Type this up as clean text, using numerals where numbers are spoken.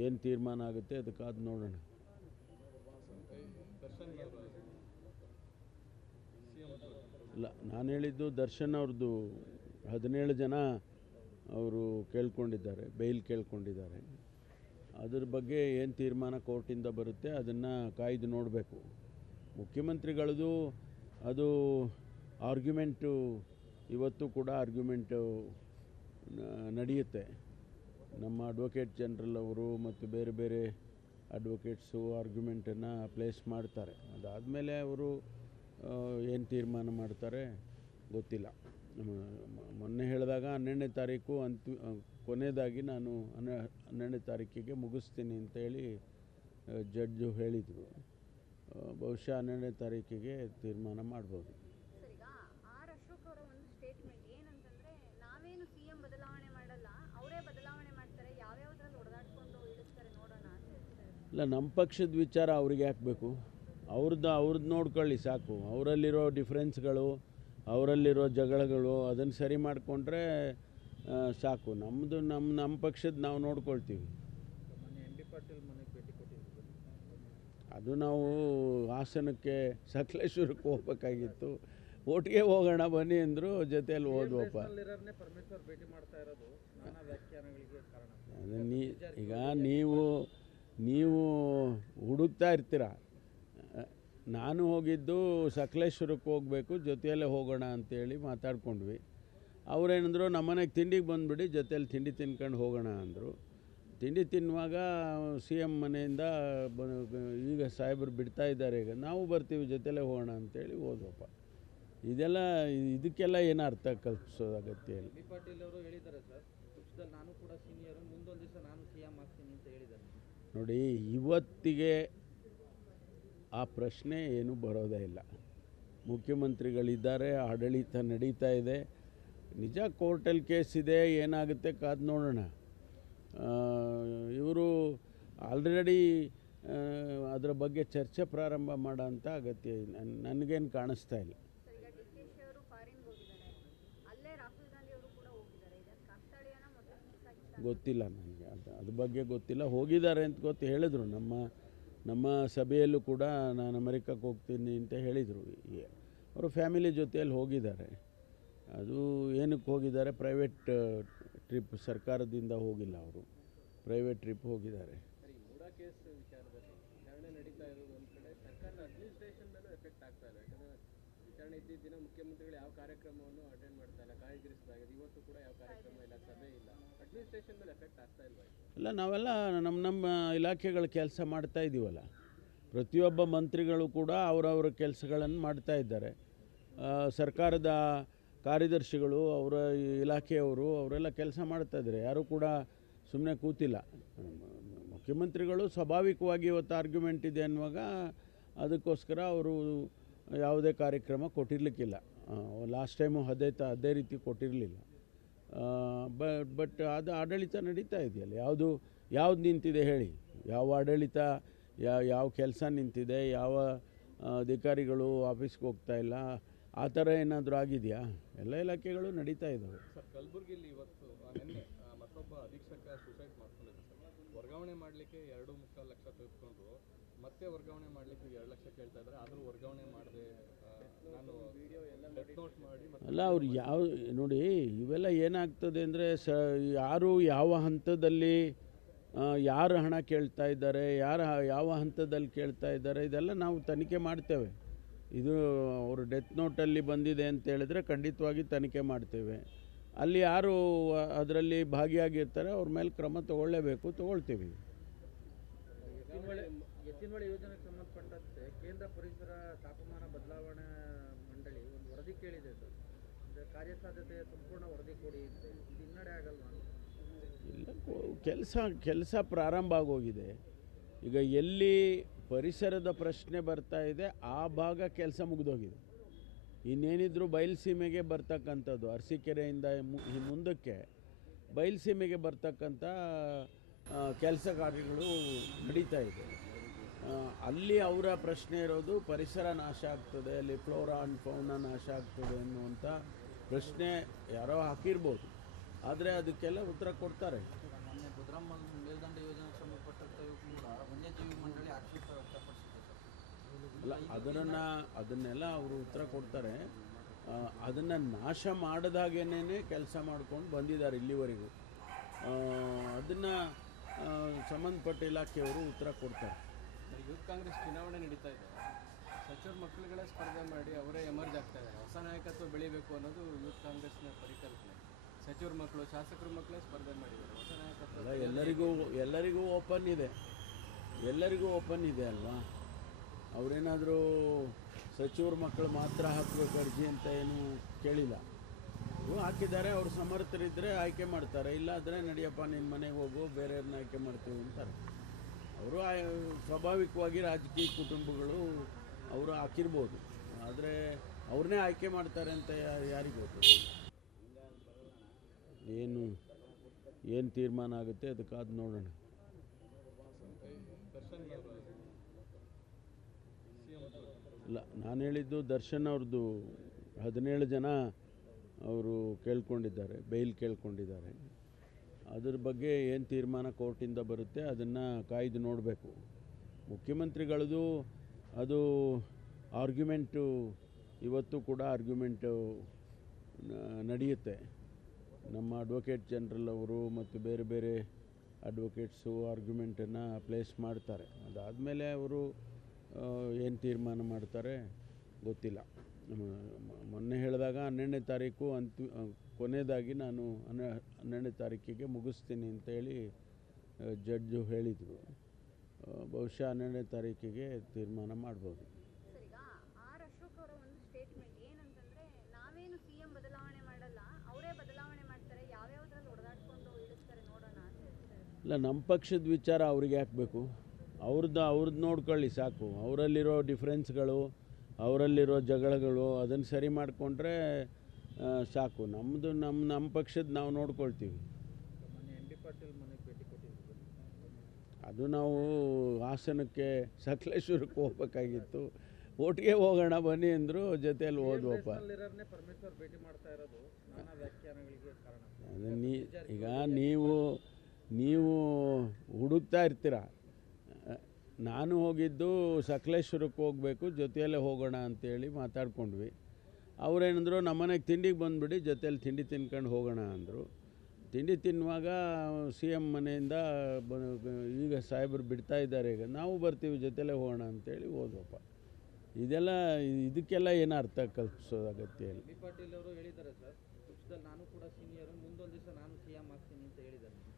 ಏನು ತೀರ್ಮಾನ ಆಗುತ್ತೆ ಅದಕ್ಕಾದ ನೋಡೋಣ. ಇಲ್ಲ, ನಾನು ಹೇಳಿದ್ದು ದರ್ಶನ್ ಅವ್ರದ್ದು 17 ಜನ ಅವರು ಕೇಳ್ಕೊಂಡಿದ್ದಾರೆ, ಬೇಲ್ ಕೇಳ್ಕೊಂಡಿದ್ದಾರೆ. ಅದ್ರ ಬಗ್ಗೆ ಏನು ತೀರ್ಮಾನ ಕೋರ್ಟಿಂದ ಬರುತ್ತೆ ಅದನ್ನು ಕಾಯ್ದು ನೋಡಬೇಕು. ಮುಖ್ಯಮಂತ್ರಿಗಳದು ಅದು ಆರ್ಗ್ಯುಮೆಂಟು ಇವತ್ತು ಕೂಡ ಆರ್ಗ್ಯುಮೆಂಟು ನಡೆಯುತ್ತೆ. ನಮ್ಮ ಅಡ್ವೊಕೇಟ್ ಜನರಲ್ ಅವರು ಮತ್ತು ಬೇರೆ ಬೇರೆ ಅಡ್ವೊಕೇಟ್ಸು ಆರ್ಗ್ಯುಮೆಂಟನ್ನು ಪ್ಲೇಸ್ ಮಾಡ್ತಾರೆ. ಅದಾದಮೇಲೆ ಅವರು ಏನು ತೀರ್ಮಾನ ಮಾಡ್ತಾರೆ ಗೊತ್ತಿಲ್ಲ. ಮೊನ್ನೆ ಹೇಳಿದಾಗ 12ನೇ ತಾರೀಕು ಕೊನೆಯದಾಗಿ ನಾನು 12ನೇ ತಾರೀಕಿಗೆ ಮುಗಿಸ್ತೀನಿ ಅಂತೇಳಿ ಜಡ್ಜು ಹೇಳಿದರು. ಬಹುಶಃ 12ನೇ ತಾರೀಕಿಗೆ ತೀರ್ಮಾನ ಮಾಡ್ಬೋದು. ಇಲ್ಲ, ನಮ್ಮ ಪಕ್ಷದ ವಿಚಾರ ಅವ್ರಿಗೆ ಹಾಕಬೇಕು. ಅವ್ರದ್ದು ನೋಡ್ಕೊಳ್ಳಿ ಸಾಕು. ಅವರಲ್ಲಿರೋ ಡಿಫ್ರೆನ್ಸ್ಗಳು, ಅವರಲ್ಲಿರೋ ಜಗಳಗಳು ಅದನ್ನು ಸರಿ ಮಾಡಿಕೊಂಡ್ರೆ ಸಾಕು. ನಮ್ಮ ಪಕ್ಷದ ನಾವು ನೋಡ್ಕೊಳ್ತೀವಿ. ಅದು ನಾವು ಹಾಸನಕ್ಕೆ ಸಕಲೇಶ್ವರಕ್ಕೆ ಹೋಗ್ಬೇಕಾಗಿತ್ತು. ಒಟ್ಟಿಗೆ ಹೋಗೋಣ ಬನ್ನಿ ಅಂದರು, ಜೊತೆಯಲ್ಲಿ ಹೋದ್ವಪ್ಪ. ಈಗ ನೀವು ಹುಡುಕ್ತಾ ಇರ್ತೀರ. ನಾನು ಹೋಗಿದ್ದು ಸಕಲೇಶ್ವರಕ್ಕೆ ಹೋಗಬೇಕು, ಜೊತೆಯಲ್ಲೇ ಹೋಗೋಣ ಅಂತೇಳಿ ಮಾತಾಡ್ಕೊಂಡ್ವಿ. ಅವರೇನಂದ್ರು ನಮ್ಮನೆಗೆ ತಿಂಡಿಗೆ ಬಂದುಬಿಡಿ, ಜೊತೆಯಲ್ಲಿ ತಿಂಡಿ ತಿನ್ಕೊಂಡು ಹೋಗೋಣ ಅಂದರು. ತಿಂಡಿ ತಿನ್ನುವಾಗ CM ಮನೆಯಿಂದ ಈಗ ಸಾಹೇಬರು ಬಿಡ್ತಾ ಇದ್ದಾರೆ, ಈಗ ನಾವು ಬರ್ತೀವಿ ಜೊತೆಲೇ ಹೋಗೋಣ ಅಂತೇಳಿ ಹೋದ್ವಪ್ಪ. ಇದಕ್ಕೆಲ್ಲ ಏನು ಅರ್ಥ ಕಲ್ಪಿಸೋದು ಅಗತ್ಯ ಇಲ್ಲ. ನೋಡಿ, ಇವತ್ತಿಗೆ ಆ ಪ್ರಶ್ನೆ ಏನೂ ಬರೋದೇ ಇಲ್ಲ. ಮುಖ್ಯಮಂತ್ರಿಗಳಿದ್ದಾರೆ, ಆಡಳಿತ ನಡೀತಾ ಇದೆ. ನಿಜ ಕೋರ್ಟಲ್ಲಿ ಕೇಸ್ ಇದೆ, ಏನಾಗುತ್ತೆ ಕಾದು ನೋಡೋಣ. ಇವರು ಆಲ್ರೆಡಿ ಅದರ ಬಗ್ಗೆ ಚರ್ಚೆ ಪ್ರಾರಂಭ ಮಾಡೋ ಅಂಥ ಅಗತ್ಯ ನನಗೇನು ಕಾಣಿಸ್ತಾ ಇಲ್ಲ. ಗೊತ್ತಿಲ್ಲ ನನಗೆ, ಅದ್ರ ಬಗ್ಗೆ ಗೊತ್ತಿಲ್ಲ. ಹೋಗಿದ್ದಾರೆ ಅಂತ ಹೇಳಿದರು. ನಮ್ಮ ಸಭೆಯಲ್ಲೂ ಕೂಡ ನಾನು ಅಮೆರಿಕಕ್ಕೆ ಹೋಗ್ತೀನಿ ಅಂತ ಹೇಳಿದರು. ಅವರು ಫ್ಯಾಮಿಲಿ ಜೊತೆಯಲ್ಲಿ ಹೋಗಿದ್ದಾರೆ. ಅದು ಏನಕ್ಕೆ ಹೋಗಿದ್ದಾರೆ? ಪ್ರೈವೇಟ್ ಟ್ರಿಪ್, ಸರ್ಕಾರದಿಂದ ಹೋಗಿಲ್ಲ. ಅವರು ಪ್ರೈವೇಟ್ ಟ್ರಿಪ್ ಹೋಗಿದ್ದಾರೆ. ದಿನ ಮುಖ್ಯಮಂತ್ರಿಗಳು ಯಾವ ಕಾರ್ಯಕ್ರಮವನ್ನು ಅಟೆಂಡ್ ಮಾಡ್ತಾ ಇಲ್ಲ, ಕಾಯ್ದಿರಿಸಲಾಗಿದೆ. ಇವತ್ತು ಕೂಡ ಯಾವ ಕಾರ್ಯಕ್ರಮ ಇಲ್ಲ, ಸಭೆ ಇಲ್ಲ. ಅಡ್ಮಿನಿಸ್ಟ್ರೇಷನ್ ಮೇಲೆ ಎಫೆಕ್ಟ್ ಆಗ್ತಾ ಇಲ್ವಾ? ಇಲ್ಲ, ನಾವೆಲ್ಲ ನಮ್ಮ ಇಲಾಖೆಗಳ ಕೆಲಸ ಮಾಡ್ತಾ ಇದ್ದೀವಲ್ಲ. ಪ್ರತಿಯೊಬ್ಬ ಮಂತ್ರಿಗಳು ಕೂಡ ಅವರವರ ಕೆಲಸಗಳನ್ನು ಮಾಡ್ತಾ ಇದ್ದಾರೆ. ಸರ್ಕಾರದ ಕಾರ್ಯದರ್ಶಿಗಳು, ಅವರ ಇಲಾಖೆಯವರು ಅವರೆಲ್ಲ ಕೆಲಸ ಮಾಡ್ತಾ ಇದ್ದಾರೆ. ಯಾರೂ ಕೂಡ ಸುಮ್ಮನೆ ಕೂತಿಲ್ಲ. ಮುಖ್ಯಮಂತ್ರಿಗಳು ಸ್ವಾಭಾವಿಕವಾಗಿ ಇವತ್ತು ಆರ್ಗ್ಯುಮೆಂಟ್ ಇದೆ ಅನ್ನುವಾಗ ಅದಕ್ಕೋಸ್ಕರ ಅವರು ಯಾವುದೇ ಕಾರ್ಯಕ್ರಮ ಕೊಟ್ಟಿರಲಿಕ್ಕಿಲ್ಲ. ಲಾಸ್ಟ್ ಟೈಮು ಅದೇ ರೀತಿ ಕೊಟ್ಟಿರಲಿಲ್ಲ. ಬಟ್ ಅದು ಆಡಳಿತ ನಡೀತಾ ಇದೆಯಲ್ಲ. ಯಾವುದು ನಿಂತಿದೆ ಹೇಳಿ? ಯಾವ ಆಡಳಿತ, ಯಾವ ಕೆಲಸ ನಿಂತಿದೆ? ಯಾವ ಅಧಿಕಾರಿಗಳು ಆಫೀಸ್ಗೆ ಹೋಗ್ತಾ ಇಲ್ಲ? ಆ ಥರ ಏನಾದರೂ ಆಗಿದೆಯಾ? ಎಲ್ಲ ಇಲಾಖೆಗಳು ನಡೀತಾ ಇದ್ದಾವೆ. ಸರ್, ಕಲಬುರಗಿಯಲ್ಲಿ ಇವತ್ತು ಮತ್ತೊಬ್ಬ ಅಧೀಕ್ಷಕ ಸೂಸೈಡ್ ಮಾಡ್ಕೊಂಡಿದ್ದಾರೆ ಸರ್. ವರ್ಗಾವಣೆ ಮಾಡಲಿಕ್ಕೆ 2.25 ಲಕ್ಷ ತೆಗೆದುಕೊಂಡು ಮತ್ತೆ ವರ್ಗಾವಣೆ ಮಾಡಲಿಕ್ಕೆ 2 ಲಕ್ಷ ಕೇಳ್ತಾ ಇದ್ದಾರೆ. ಆದರೂ ವರ್ಗಾವಣೆ ಮಾಡದೆ ನಾನು ಡೆತ್ ನೋಟ್ ಮಾಡಿ ಅಲ್ಲ, ಅವ್ರು ನೋಡಿ, ಇವೆಲ್ಲ ಏನಾಗ್ತದೆ ಅಂದರೆ ಯಾರು ಯಾವ ಹಂತದಲ್ಲಿ ಯಾರು ಹಣ ಕೇಳ್ತಾ ಇದ್ದಾರೆ, ಯಾವ ಹಂತದಲ್ಲಿ ಕೇಳ್ತಾ ಇದ್ದಾರೆ, ಇದೆಲ್ಲ ನಾವು ತನಿಖೆ ಮಾಡ್ತೇವೆ. ಇದು ಅವರು ಡೆತ್ ನೋಟಲ್ಲಿ ಬಂದಿದೆ ಅಂತ ಹೇಳಿದ್ರೆ ಖಂಡಿತವಾಗಿ ತನಿಖೆ ಮಾಡ್ತೇವೆ. ಅಲ್ಲಿ ಯಾರು ಅದರಲ್ಲಿ ಭಾಗಿಯಾಗಿರ್ತಾರೆ ಅವ್ರ ಮೇಲೆ ಕ್ರಮ ತಗೊಳ್ತೀವಿ. ಎತ್ತಿನಹೊಳೆ ಯೋಜನೆಗೆ ಸಂಬಂಧಪಟ್ಟಂತೆ ಕೇಂದ್ರ ಪರಿಸರ ತಾಪಮಾನ ಬದಲಾವಣೆ ಮಂಡಳಿ ಒಂದು ವರದಿ ಕೇಳಿದೆ ಸರ್. ಕಾರ್ಯಸಾಧ್ಯತೆ ಸಂಪೂರ್ಣ ವರದಿ ಕೊಡಿ ಅಂತ. ಇದು ಹಿನ್ನಡೆ ಆಗಲ್ವಾ? ಇಲ್ಲ, ಕೆಲಸ ಪ್ರಾರಂಭ ಆಗೋಗಿದೆ. ಈಗ ಎಲ್ಲಿ ಪರಿಸರದ ಪ್ರಶ್ನೆ ಬರ್ತಾ ಇದೆ ಆ ಭಾಗ ಕೆಲಸ ಮುಗಿದೋಗಿದೆ. ಇನ್ನೇನಿದ್ರು ಬಯಲುಸೀಮೆಗೆ ಬರ್ತಕ್ಕಂಥದ್ದು, ಅರಸೀಕೆರೆಯಿಂದ ಮುಂದಕ್ಕೆ ಬಯಲುಸೀಮೆಗೆ ಬರ್ತಕ್ಕಂಥ ಕೆಲಸ ಕಾರ್ಯಗಳು ನಡೀತಾ ಇದೆ. ಅಲ್ಲಿ ಅವರ ಪ್ರಶ್ನೆ ಇರೋದು ಪರಿಸರ ನಾಶ ಆಗ್ತದೆ, ಅಲ್ಲಿ ಫ್ಲೋರಾ ಆ್ಯಂಡ್ ಫೌನಾ ನಾಶ ಆಗ್ತದೆ ಅನ್ನುವಂಥ ಪ್ರಶ್ನೆ ಯಾರೋ ಹಾಕಿರ್ಬೋದು. ಆದರೆ ಅದಕ್ಕೆಲ್ಲ ಉತ್ತರ ಕೊಡ್ತಾರೆ. ವಿಕ್ರಮ್ ಮೇಲ್ದಂಡ ಯೋಜನೆಗೆ ಸಂಬಂಧಪಟ್ಟಂತೆಯೂ ಕೂಡ ವನ್ಯಜೀವಿ ಮಂಡಳಿ ಆಕ್ಷೇಪ ವ್ಯಕ್ತಪಡಿಸಿದೆ ಸರ್. ಅಲ್ಲ, ಅದನ್ನೆಲ್ಲ ಅವರು ಉತ್ತರ ಕೊಡ್ತಾರೆ. ಅದನ್ನು ನಾಶ ಮಾಡಿದಾಗೇನೆ ಕೆಲಸ ಮಾಡ್ಕೊಂಡು ಬಂದಿದ್ದಾರೆ ಇಲ್ಲಿವರೆಗೂ. ಅದನ್ನು ಸಂಬಂಧಪಟ್ಟ ಇಲಾಖೆಯವರು ಉತ್ತರ ಕೊಡ್ತಾರೆ. ಯೂತ್ ಕಾಂಗ್ರೆಸ್ ಚುನಾವಣೆ ನಡೀತಾ ಇದೆ, ಸಚಿವರ ಮಕ್ಕಳುಗಳೇ ಸ್ಪರ್ಧೆ ಮಾಡಿ ಅವರೇ ಎಮರ್ಜ್ ಆಗ್ತಾ ಇದ್ದಾರೆ. ಹೊಸ ನಾಯಕತ್ವ ಬೆಳಿಬೇಕು ಅನ್ನೋದು ಯೂತ್ ಕಾಂಗ್ರೆಸ್ನ ಪರಿಕಲ್ಪನೆ. ಸಚಿವರ ಮಕ್ಕಳು, ಶಾಸಕರ ಮಕ್ಕಳೇ ಸ್ಪರ್ಧೆ ಮಾಡಿದ್ದಾರೆ. ಹೊಸ ನಾಯಕತ್ವ ಅಲ್ಲ, ಎಲ್ಲರಿಗೂ ಓಪನ್ ಇದೆ ಅಲ್ವಾ. ಅವರೇನಾದರೂ ಸಚಿವರ ಮಕ್ಕಳು ಮಾತ್ರ ಹಾಕಬೇಕು ಅರ್ಜಿ ಅಂತ ಏನು ಕೇಳಿಲ್ಲ. ಅವರು ಹಾಕಿದ್ದಾರೆ, ಅವರು ಸಮರ್ಥರಿದ್ದರೆ ಆಯ್ಕೆ ಮಾಡ್ತಾರೆ, ಇಲ್ಲ ಆದರೆ ನಡಿಯಪ್ಪ ನಿನ್ನ ಮನೆಗೆ ಹೋಗು, ಬೇರೆಯವ್ರನ್ನ ಆಯ್ಕೆ ಮಾಡ್ತೀವಿ ಅಂತಾರೆ. ಅವರು ಸ್ವಾಭಾವಿಕವಾಗಿ ರಾಜಕೀಯ ಕುಟುಂಬಗಳು ಅವರು ಹಾಕಿರ್ಬೋದು, ಆದರೆ ಅವ್ರನ್ನೇ ಆಯ್ಕೆ ಮಾಡ್ತಾರೆ ಅಂತ ಯಾರಿಗೆ ಗೊತ್ತು. ಏನು ತೀರ್ಮಾನ ಆಗುತ್ತೆ ಅದಕ್ಕಾದ ನೋಡೋಣ. ಇಲ್ಲ, ನಾನು ಹೇಳಿದ್ದು ದರ್ಶನ್ ಅವ್ರದ್ದು 17 ಜನ ಅವರು ಕೇಳ್ಕೊಂಡಿದ್ದಾರೆ, ಬೇಲ್ ಕೇಳ್ಕೊಂಡಿದ್ದಾರೆ. ಅದ್ರ ಬಗ್ಗೆ ಏನು ತೀರ್ಮಾನ ಕೋರ್ಟಿಂದ ಬರುತ್ತೆ ಅದನ್ನು ಕಾಯ್ದು ನೋಡಬೇಕು. ಮುಖ್ಯಮಂತ್ರಿಗಳದು ಅದು ಆರ್ಗ್ಯುಮೆಂಟು, ಇವತ್ತು ಕೂಡ ಆರ್ಗ್ಯುಮೆಂಟು ನಡೆಯುತ್ತೆ. ನಮ್ಮ ಅಡ್ವೊಕೇಟ್ ಜನರಲ್ ಅವರು ಮತ್ತು ಬೇರೆ ಬೇರೆ ಅಡ್ವೊಕೇಟ್ಸು ಆರ್ಗ್ಯುಮೆಂಟನ್ನು ಪ್ಲೇಸ್ ಮಾಡ್ತಾರೆ. ಅದಾದಮೇಲೆ ಅವರು ಏನು ತೀರ್ಮಾನ ಮಾಡ್ತಾರೆ ಗೊತ್ತಿಲ್ಲ. ಮೊನ್ನೆ ಹೇಳಿದಾಗ 12ನೇ ತಾರೀಕು ಕೊನೆಯದಾಗಿ ನಾನು 12ನೇ ತಾರೀಕಿಗೆ ಮುಗಿಸ್ತೀನಿ ಅಂತೇಳಿ ಜಡ್ಜು ಹೇಳಿದರು. ಬಹುಶಃ 12ನೇ ತಾರೀಕಿಗೆ ತೀರ್ಮಾನ ಮಾಡ್ಬೋದು. ಸರ್, ಈಗ ಆರ್ ಅಶೋಕ್ ಅವರ ಒಂದು ಸ್ಟೇಟ್ಮೆಂಟ್ ಏನಂತಂದ್ರೆ, ನಾವೇನು ಸಿಎಂ ಬದಲಾವಣೆ ಮಾಡಲ್ಲ, ಅವರೇ ಬದಲಾವಣೆ ಮಾಡ್ತಾರೆ, ಯಾವ್ಯಾವ್ದ್ರಲ್ಲಿ ಹೊಡೆದಾಡ್ಕೊಂಡು ಇಳಿಸ್ತಾರೆ ನೋಡೋಣ ಅಂತ ಹೇಳ್ತಾರೆ. ಇಲ್ಲ, ನಮ್ಮ ಪಕ್ಷದ ವಿಚಾರ ಅವ್ರಿಗೆ ಹಾಕಬೇಕು. ಅವ್ರದ್ದು ನೋಡ್ಕೊಳ್ಳಿ ಸಾಕು. ಅವರಲ್ಲಿರೋ ಡಿಫ್ರೆನ್ಸ್ಗಳು, ಅವರಲ್ಲಿರೋ ಜಗಳಗಳು ಅದನ್ನು ಸರಿ ಮಾಡಿಕೊಂಡ್ರೆ ಸಾಕು. ನಮ್ಮ ಪಕ್ಷದ ನಾವು ನೋಡ್ಕೊಳ್ತೀವಿ. ಮೊನ್ನೆ ಎಂ ಬಿ ಪಾಟೀಲ್ ಮನೆಗೆ ಭೇಟಿ ಕೊಟ್ಟಿದ್ರು. ಅದು ನಾವು ಹಾಸನಕ್ಕೆ ಸಕಲೇಶ್ವರಕ್ಕೆ ಹೋಗ್ಬೇಕಾಗಿತ್ತು. ಒಟ್ಟಿಗೆ ಹೋಗೋಣ ಬನ್ನಿ ಅಂದರು, ಜೊತೆಯಲ್ಲಿ ಹೋದ್ವಪ್ಪ. ಪರಮೇಶ್ವರ್ ಭೇಟಿ ಮಾಡ್ತಾ ಇರೋದು ನಾನಾ ವ್ಯಾಖ್ಯಾನಗಳಿಗೆ ಕಾರಣ. ಅದನ್ನು ಈಗ ನೀವು ಹುಡುಕ್ತಾ ಇರ್ತೀರ. ನಾನು ಹೋಗಿದ್ದು ಸಕಲೇಶ್ವರಕ್ಕೆ ಹೋಗಬೇಕು, ಜೊತೆಯಲ್ಲೇ ಹೋಗೋಣ ಅಂತೇಳಿ ಮಾತಾಡ್ಕೊಂಡ್ವಿ. ಅವರೇನಂದ್ರು, ನಮ್ಮನೆಗೆ ತಿಂಡಿಗೆ ಬಂದುಬಿಡಿ, ಜೊತೆಯಲ್ಲಿ ತಿಂಡಿ ತಿನ್ಕೊಂಡು ಹೋಗೋಣ ಅಂದರು. ತಿಂಡಿ ತಿನ್ನುವಾಗ ಸಿ ಎಮ್ ಮನೆಯಿಂದ ಈಗ ಸಾಹೇಬರು ಬಿಡ್ತಾ ಇದ್ದಾರೆ, ಈಗ ನಾವು ಬರ್ತೀವಿ ಜೊತೆಯಲ್ಲೇ ಹೋಗೋಣ ಅಂತೇಳಿ ಹೋದ್ವಪ್ಪ. ಇದಕ್ಕೆಲ್ಲ ಏನು ಅರ್ಥ ಕಲ್ಪಿಸೋದು ಅಗತ್ಯ ಇಲ್ಲ. ಎಂ ಬಿ ಪಾಟೀಲ್ ಅವರು ಹೇಳಿದ್ದಾರೆ ಸರ್, ಪಕ್ಷದಲ್ಲಿ ನಾನು